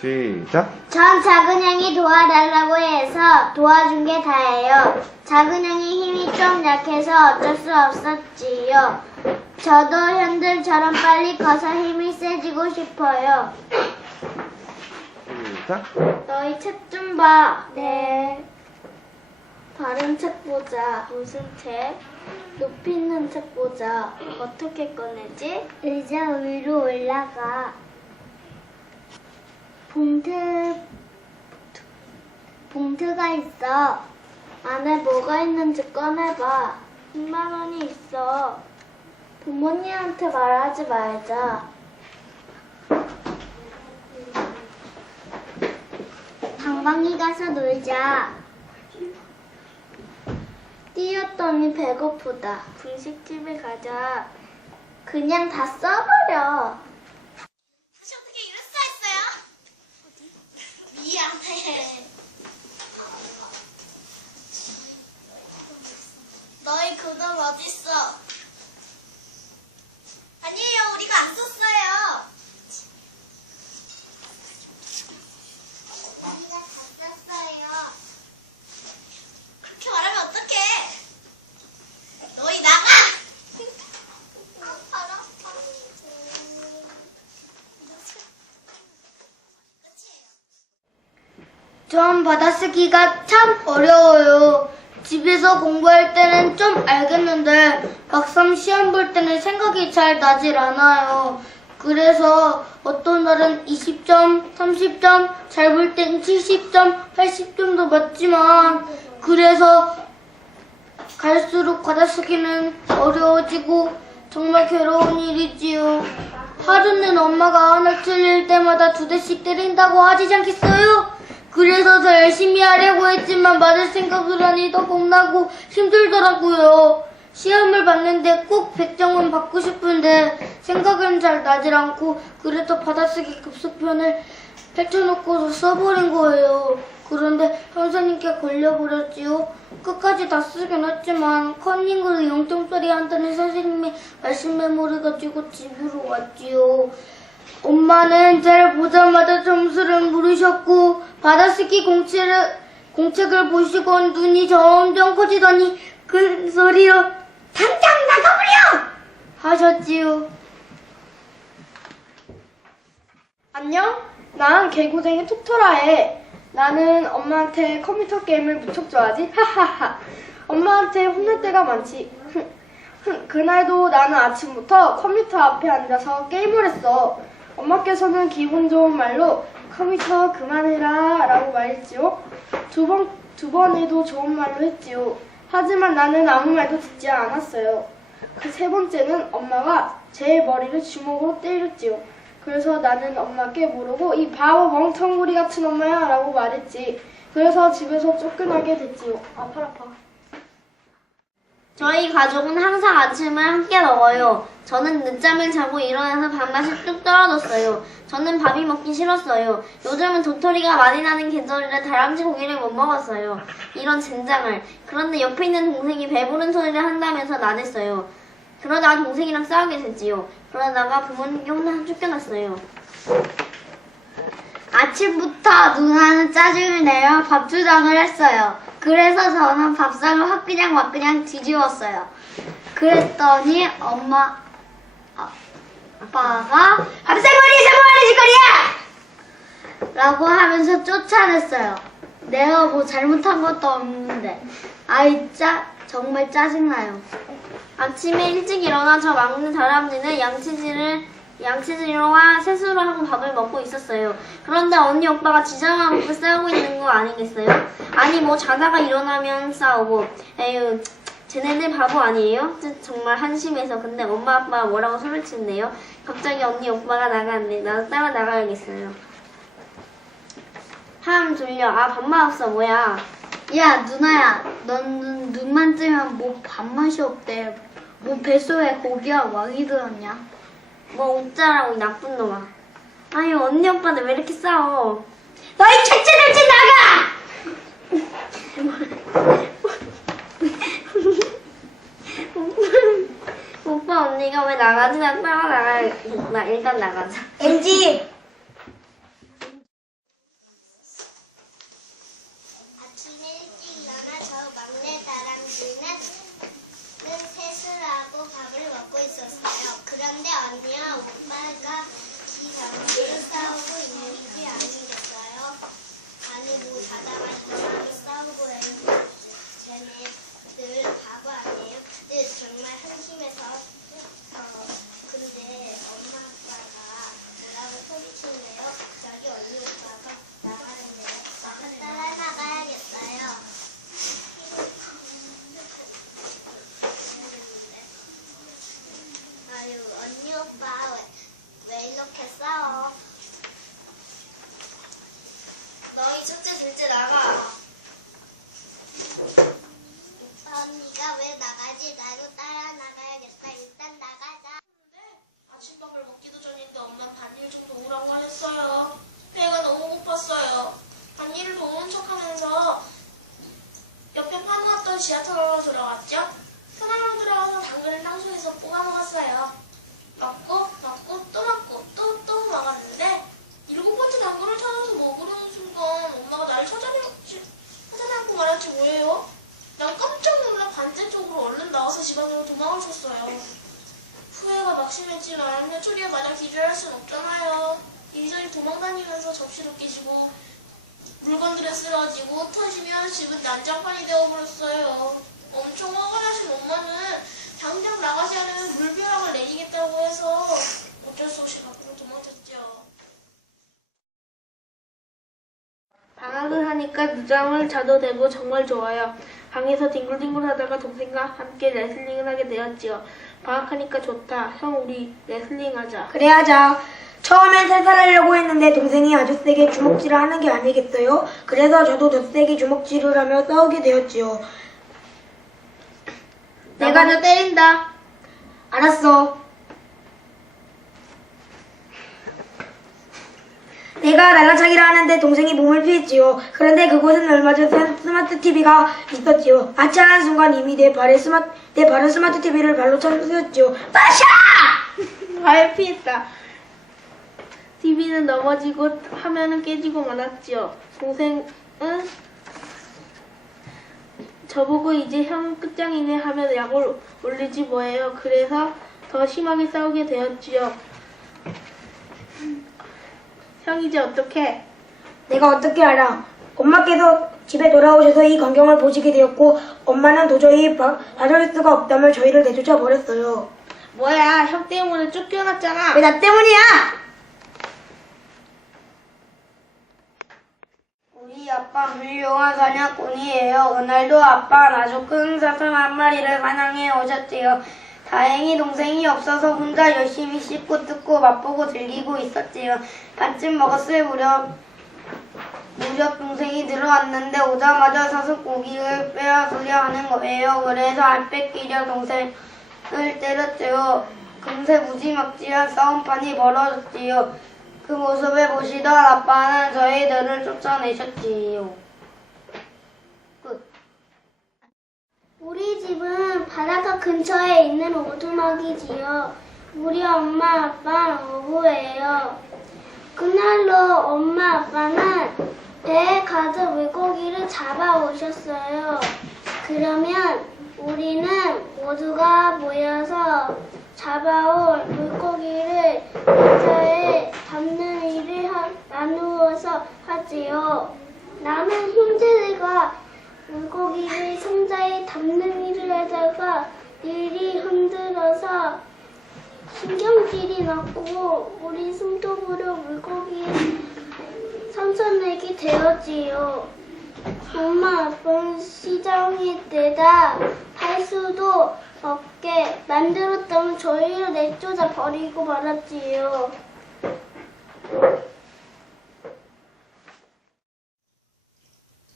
시작. 전 작은 형이 도와달라고 해서 도와준 게 다예요. 작은 형이 힘이 좀 약해서 어쩔 수 없었지요. 저도 형들처럼 빨리 커서 힘이 세지고 싶어요. 시작. 너희 책 좀 봐. 네. 다른 책 보자. 무슨 책? 높이 있는 책 보자. 어떻게 꺼내지? 의자 위로 올라가. 봉투가 있어. 안에 뭐가 있는지 꺼내봐. 10만 원이 있어. 부모님한테 말하지 말자. 방방이 가서 놀자. 뛰었더니 배고프다. 분식집에 가자. 그냥 다 써버려. 사실 어떻게 이럴 수가 있어요? 미안해. 너희 그 돈 어딨어? 아니에요, 우리가 안 썼어요. 우리가 다 썼어요. 그렇게 말하면 어떡해? 너희 나가! 전 받아쓰기가 참 어려워요. 집에서 공부할 때는 좀 알겠는데 막상 시험 볼 때는 생각이 잘 나질 않아요. 그래서 어떤 날은 20점, 30점, 잘 볼 땐 70점, 80점도 맞지만 그래서 갈수록 받아쓰기는 어려워지고 정말 괴로운 일이지요. 하루는 엄마가 하나 틀릴 때마다 2대씩 때린다고 하지 않겠어요? 그래서 더 열심히 하려고 했지만 맞을 생각을 하니 더 겁나고 힘들더라고요. 시험을 봤는데 꼭 100점은 받고 싶은데 생각은 잘 나질 않고 그래서 받아쓰기 급수편을 펼쳐놓고서 써버린 거예요. 그런데 형사님께 걸려버렸지요. 끝까지 다 쓰긴 했지만 컨닝으로 0점짜리 한다는 선생님의 말씀 메모를 가지고 집으로 왔지요. 엄마는 잘 보자마자 점수를 물으셨고 받아쓰기 공책을 보시고 눈이 점점 커지더니 큰 소리로 당장 나가버려! 하셨지요. 안녕? 난 개구쟁이 토토라해. 나는 엄마한테 컴퓨터 게임을 무척 좋아하지. 하하하. 엄마한테 혼날 때가 많지. 그날도 나는 아침부터 컴퓨터 앞에 앉아서 게임을 했어. 엄마께서는 기분 좋은 말로 컴퓨터 그만해라 라고 말했지요. 두 번에도 좋은 말로 했지요. 하지만 나는 아무 말도 듣지 않았어요. 그 세 번째는 엄마가 제 머리를 주먹으로 때렸지요. 그래서 나는 엄마께 모르고 이 바보 멍텅구리 같은 엄마야 라고 말했지. 그래서 집에서 쫓겨나게 됐지요. 아파. 저희 가족은 항상 아침을 함께 먹어요. 저는 늦잠을 자고 일어나서 밥맛이 뚝 떨어졌어요. 저는 밥이 먹기 싫었어요. 요즘은 도토리가 많이 나는 계절이라 다람쥐 고기를 못 먹었어요. 이런 젠장을. 그런데 옆에 있는 동생이 배부른 소리를 한다면서 나댔어요. 그러다가 동생이랑 싸우게 됐지요. 그러다가 부모님께 혼자 쫓겨났어요. 아침부터 누나는 짜증을 내어 밥주정을 했어요. 그래서 저는 밥상을 확 그냥 뒤집었어요. 그랬더니 아빠가 밥상머리에서 뭐하는 짓거리야! 라고 하면서 쫓아냈어요. 내가 뭐 잘못한 것도 없는데. 정말 짜증나요. 아침에 일찍 일어나 저 막내 다람쥐는 양치질과 세수를 하고 밥을 먹고 있었어요. 그런데 언니 오빠가 지장아 먹고 싸우고 있는 거 아니겠어요? 아니 뭐 자다가 일어나면 싸우고. 에휴, 쟤네들 바보 아니에요? 정말 한심해서. 근데 엄마 아빠가 뭐라고 소리 치네요. 갑자기 언니 오빠가 나갔네. 나도 따라 나가야겠어요. 함 졸려. 아 밥맛 없어. 뭐야? 야 누나야, 넌 눈만 뜨면 뭐 밥맛이 없대. 뭐 뱃속에 고기와 왕이 들었냐? 뭐 웃자라고 이 나쁜 놈아. 아니 언니 오빠는 왜 이렇게 싸워? 너희 첫째 나가! 오빠 언니가 왜 나가지? 나 따라 나가. 일단 나가자. 엔지 안녕. 오빠가 이 장난으로 싸우고 있는지 아니겠어요? 아니 뭐 자다가 일어나서 싸우고 해요. 쟤네들 바보 아니에요? 근데 정말 한심해서 근데 엄마 아빠가 뭐라고 소리치네요. 저기 언니 오빠가 나가는데요. 따라 나가야겠어요. 아유 언니 오빠 왜 이렇게 싸워? 너희 첫째 둘째 나가. 오빠 언니가 왜 나가지? 나도 따라 나가야겠다. 일단 나가자. 아침밥을 먹기도 전인데 엄마 반일 좀 도우라고 하셨어요. 배가 너무 고팠어요. 반일을 도우는 척하면서 옆에 파놓았던 지하철로 들어갔죠. 편의점 들어가서 당근을 땅속에서 뽑아 먹었어요. 먹고 또 먹었는데 7번째 당근을 찾아서 먹으려는 순간 엄마가 나를 찾아내고 말했지 뭐예요? 난 깜짝 놀라 반대 쪽으로 얼른 나와서 집 안으로 도망을 쳤어요. 후회가 막심했지만 회초리에 마냥 기절할 순 없잖아요. 이리저리 도망다니면서 접시도 깨지고 물건들에 쓰러지고 터지면 집은 난장판이 되어버렸어요. 엄청 화가 나신 엄마는 당장 나가지 않으면 물벼락을 내리겠다고 해서 어쩔 수 없이 밖으로 도망쳤죠. 방학을 하니까 누잠을 자도 되고 정말 좋아요. 방에서 뒹굴뒹굴 하다가 동생과 함께 레슬링을 하게 되었지요. 방학하니까 좋다. 형 우리 레슬링 하자. 그래 하자. 처음엔 살살하려고 했는데 동생이 아주 세게 주먹질을 하는 게 아니겠어요? 그래서 저도 더 세게 주먹질을 하며 싸우게 되었지요. 내가 너 때린다. 알았어. 내가 날라차기를 하는데 동생이 몸을 피했지요. 그런데 그곳은 얼마 전 스마트 TV가 있었지요. 아차 하는 순간 이미 내 발은 스마트 TV를 발로 차였지요. 빠샤! 발 피했다. TV는 넘어지고 화면은 깨지고 말았지요. 동생은 저보고 이제 형 끝장이네 하며 약을 올리지 뭐예요. 그래서 더 심하게 싸우게 되었지요. 형 이제 어떡해? 내가 어떻게 알아? 엄마께서 집에 돌아오셔서 이 광경을 보시게 되었고 엄마는 도저히 봐줄 수가 없다며 저희를 내쫓아 버렸어요. 뭐야, 형 때문에 쫓겨났잖아. 왜 나 때문이야? 우리 아빠 훌륭한 사냥꾼이에요. 그날도 아빠는 아주 큰 사슴 한 마리를 사냥해 오셨지요. 다행히 동생이 없어서 혼자 열심히 씹고 뜯고 맛보고 즐기고 있었지요. 반쯤 먹었을 무렵 동생이 들어왔는데 오자마자 사슴 고기를 빼앗으려 하는 거예요. 그래서 안 뺏기려 동생을 때렸지요. 금세 무지막지한 싸움판이 벌어졌지요. 그 모습을 보시던 아빠는 저희들을 쫓아내셨지요. 끝. 우리 집은 바닷가 근처에 있는 오두막이지요. 우리 엄마 아빠는 어부예요. 그날로 엄마 아빠는 배에 가득 물고기를 잡아오셨어요. 그러면 우리는 모두가 모여서 잡아온 물고기를 상자에 담는 일을 나누어서 하지요. 남은 형제들과 물고기를 상자에 담는 일을 하다가 일이 흔들어서 신경질이 났고 우리 손톱으로 물고기를 삼켜내게 되었지요. 엄마 아빠는 시장에 내다 할 수도 없게 만들었다면 저희를 내쫓아 버리고 말았지요.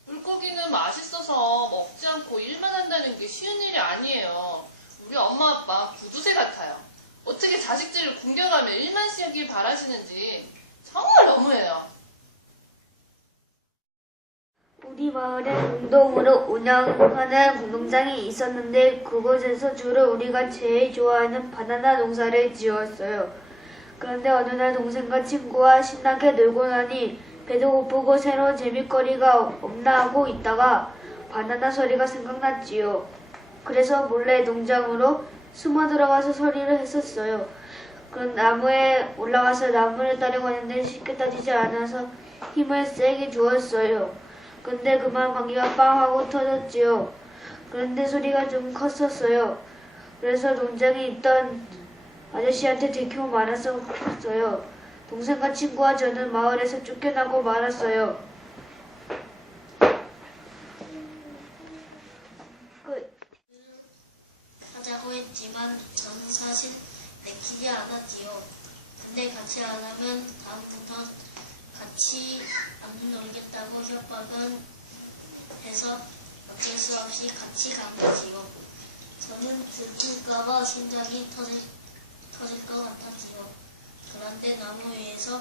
물고기는 맛있어서 먹지 않고 일만 한다는 게 쉬운 일이 아니에요. 우리 엄마 아빠 구두쇠 같아요. 어떻게 자식들을 공경하며 일만 하길 바라시는지 정말 너무해요. 우리 마을에 운동으로 운영하는 공동장이 있었는데 그곳에서 주로 우리가 제일 좋아하는 바나나 농사를 지었어요. 그런데 어느 날 동생과 친구와 신나게 놀고 나니 배도 고프고 새로운 재밌거리가 없나 하고 있다가 바나나 소리가 생각났지요. 그래서 몰래 농장으로 숨어 들어가서 소리를 했었어요. 그런 나무에 올라가서 나무를 따려고 했는데 쉽게 따지지 않아서 힘을 세게 주었어요. 근데 그만 방귀가 빵 하고 터졌지요. 그런데 소리가 좀 컸었어요. 그래서 농장에 있던 아저씨한테 들키고 말았었어요. 동생과 친구와 저는 마을에서 쫓겨나고 말았어요. 하자고 했지만 저는 사실 내키지 않았지요. 근데 같이 안 하면 다음부턴 같이 안 놀겠다고 협박은 해서 어쩔 수 없이 같이 간 거지요. 저는 들킬까봐 심장이 터질 것 같았지요. 그런데 나무 위에서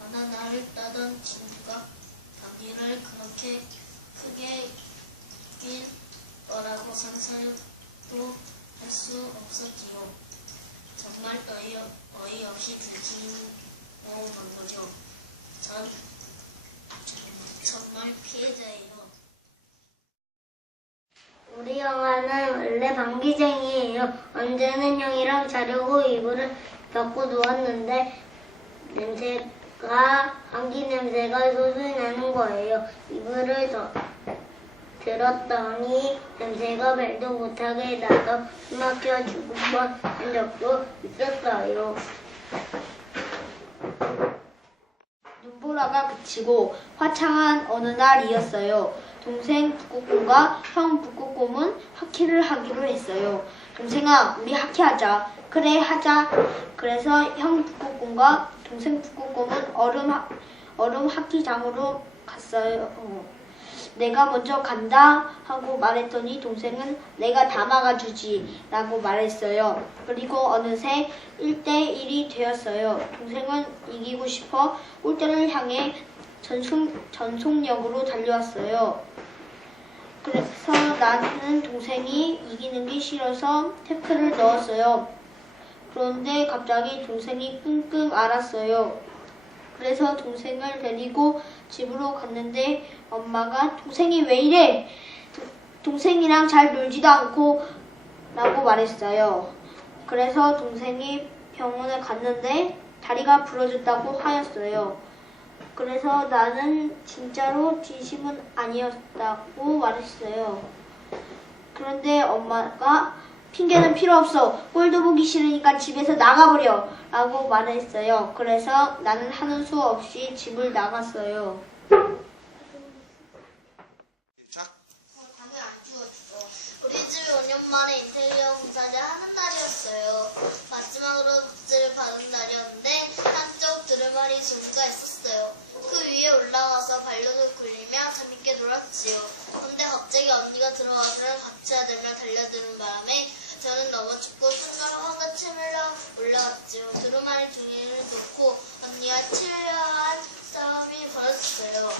바나나를 따던 친구가 감기를 그렇게 크게 낄 거라고 상상도 할 수 없었지요. 정말 어이없이 들키고 간 거죠. 전 정말 피해자예요. 우리 형아는 원래 방귀쟁이에요. 언제는 형이랑 자려고 이불을 덮고 누웠는데 방귀 냄새가 솔솔 나는 거예요. 이불을 들었더니 냄새가 말도 못하게 나서 숨막혀 죽을 뻔한 적도 있었어요. 눈보라가 그치고 화창한 어느 날이었어요. 동생 북극곰과 형 북극곰은 하키를 하기로 했어요. 동생아, 우리 하키하자. 그래, 하자. 그래서 형 북극곰과 동생 북극곰은 얼음 하키장으로 갔어요. 내가 먼저 간다 하고 말했더니 동생은 내가 다 막아주지 라고 말했어요. 그리고 어느새 1대1이 되었어요. 동생은 이기고 싶어 골대를 향해 전속력으로 달려왔어요. 그래서 나는 동생이 이기는 게 싫어서 태클을 넣었어요. 그런데 갑자기 동생이 끙끙 앓았어요. 그래서 동생을 데리고 집으로 갔는데 엄마가 동생이 왜 이래? 동생이랑 잘 놀지도 않고 라고 말했어요. 그래서 동생이 병원에 갔는데 다리가 부러졌다고 하였어요. 그래서 나는 진짜로 진심은 아니었다고 말했어요. 그런데 엄마가 핑계는 필요 없어. 꼴도 보기 싫으니까 집에서 나가버려 라고 말했어요. 그래서 나는 하는 수 없이 집을 나갔어요. 담을 안 주워주고 우리 집이 5년 만에 인테리어 공사를 하는 날이었어요. 마지막으로 복지를 받은 날이었는데 한쪽 두루마리 종이가 있었어요. 그 위에 올라가서 발로를 굴리며 재밌게 놀았지요. 그런데 갑자기 언니가 들어와서 같이 하자며 달려드는 바람에 저는 너무 춥고 순간 화가 치밀어 올라왔지요. 두루마리 종이를 놓고 언니와 치열한 싸움이 벌어졌어요.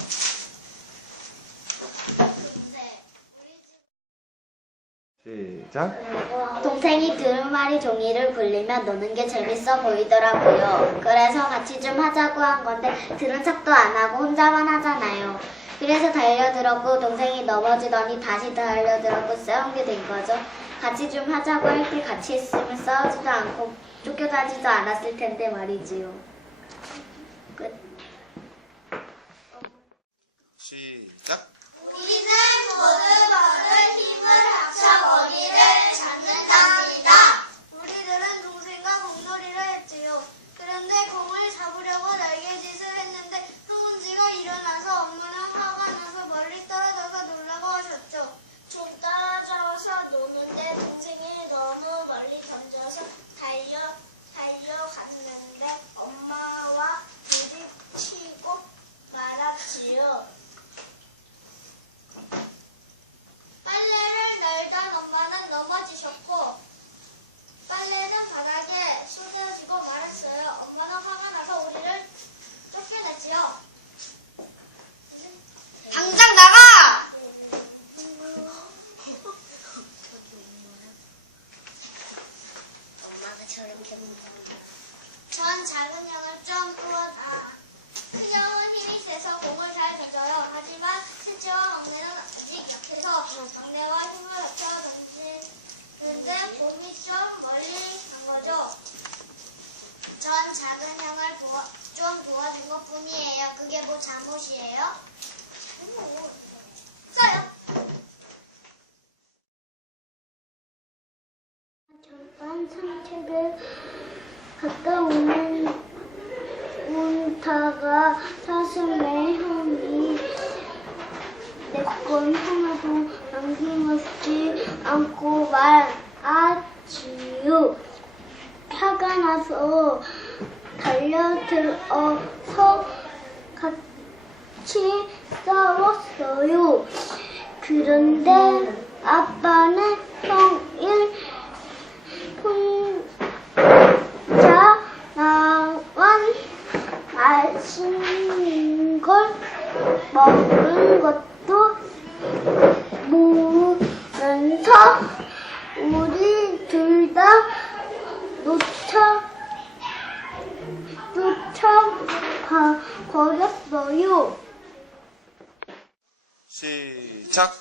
시작. 동생이 두루마리 종이를 굴리며 노는 게 재밌어 보이더라고요. 그래서 같이 좀 하자고 한 건데 들은 척도 안 하고 혼자만 하잖아요. 그래서 달려들었고 동생이 넘어지더니 다시 달려들었고 싸우게 된 거죠. 같이 좀 하자고 할 때 같이 했으면 싸우지도 않고 쫓겨나지도 않았을 텐데 말이지요. 끝. 시작. 우리는 모두 힘을 합쳐 먹이를 잡는답니다. 우리들은 동생과 공놀이를 했지요. 그런데 공을 잡으려고 날개짓을 했는데 또 문제가 일어나서 엄마는 화가 나서 멀리 떨어져서 놀라고 하셨죠. 좀 따라잡아서 노는데 동생이 너무 멀리 던져서 달려갔는데 엄마와 부딪히고 말았지요. 빨래를 널던 엄마는 넘어지셨고 빨래는 바닥에 쏟아지고 말았어요. 엄마는 화가 나서 우리를 쫓겨냈지요. 당장 나가! 엄마가 저렇게 문장합니다. 전 작은 형을 좀 도와다. 큰 형은 힘이 세서 공을 잘 던져요. 하지만 셋째와 막내는 아직 약해서 막내와 힘을 합쳐 던지는데 공이 좀 멀리 간 거죠. 전 작은 형을 좀 도와준 것 뿐이에요. 그게 뭐 잘못이에요? 써요. 잠깐 산책을 갔다 오다가 사슴의 형이 내 건 하나도 남김없지 않고 말하지요. 화가 나서 달려들어서 같이 싸웠어요. 그런데 아빠는 평일 혼자 나만 맛있는 걸 먹은 것도 모르면서 우리 둘 다 버렸어요. 시작.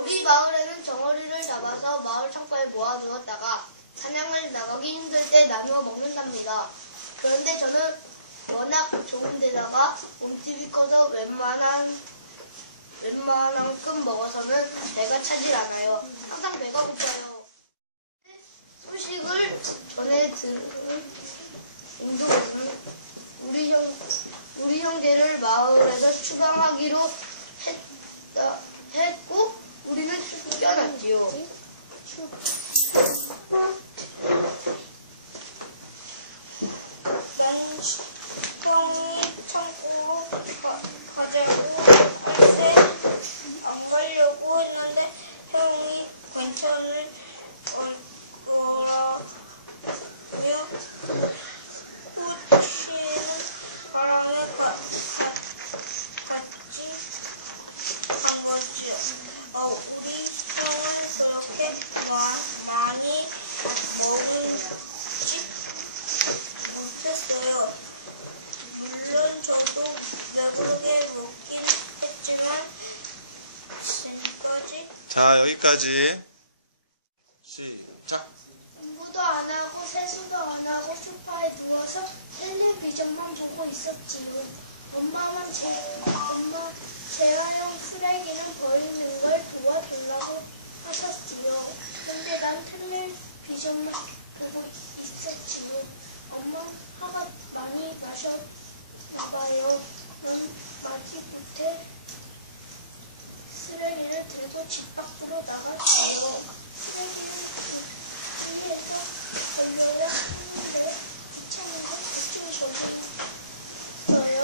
우리 마을에는 정어리를 잡아서 마을 창고에 모아두었다가 사냥을 나가기 힘들 때 나누어 먹는답니다. 그런데 저는 워낙 좋은 데다가 몸집이 커서 웬만한큼 먹어서는 배가 차질 않아요. 항상 배가 고파요. 소식을 전해 들은 인도에서는 우리 형제를 마을에서 추방하기로 했고 우리는 쫓겨났지요. 형이 창고로 가자고 할때 안 가려고 했는데 형이 괜찮을 거라며 후치는 바람에 같이 간 거지요. 우리 형은 그렇게 많이 먹지 못했어요. 물론 저도 배부르게 먹긴 했지만 지금까지 자, 여기까지. 시작. 공부도 안 하고 세수도 안 하고 소파에 누워서 텔레비전만 보고 있었지요. 엄마만 제가 형 쓰레기는 버리는 걸 도와주려고 하셨지요. 근데 난 텔레비전만 보고 있었지요. 엄마 화가 많이 나셨나봐요. 난 마지못해 쓰레기를 들고 집 밖으로 나갔지요. 쓰레기를 뒤에서 걸려야 하는데 귀찮은데 대충 저요.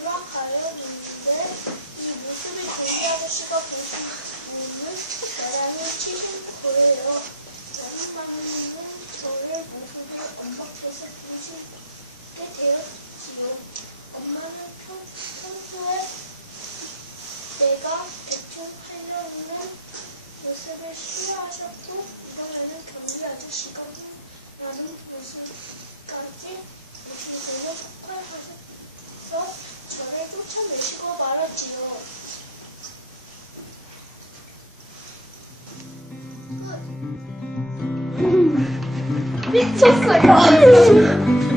돌아가야 되는데 이 모습을 조이 아저씨가 보시고는 나란히 치실 거예요. 엄마는 저를 모습을 엄박해서 보시게 되었지요. 엄마는 평소에 내가 대충 하려는 모습을 싫어하셨고 이번에는 경비 아저씨가 나는 모습까지 보시고는 속상하셔서 저를 쫓아내시고 말았지요. 미쳤어요.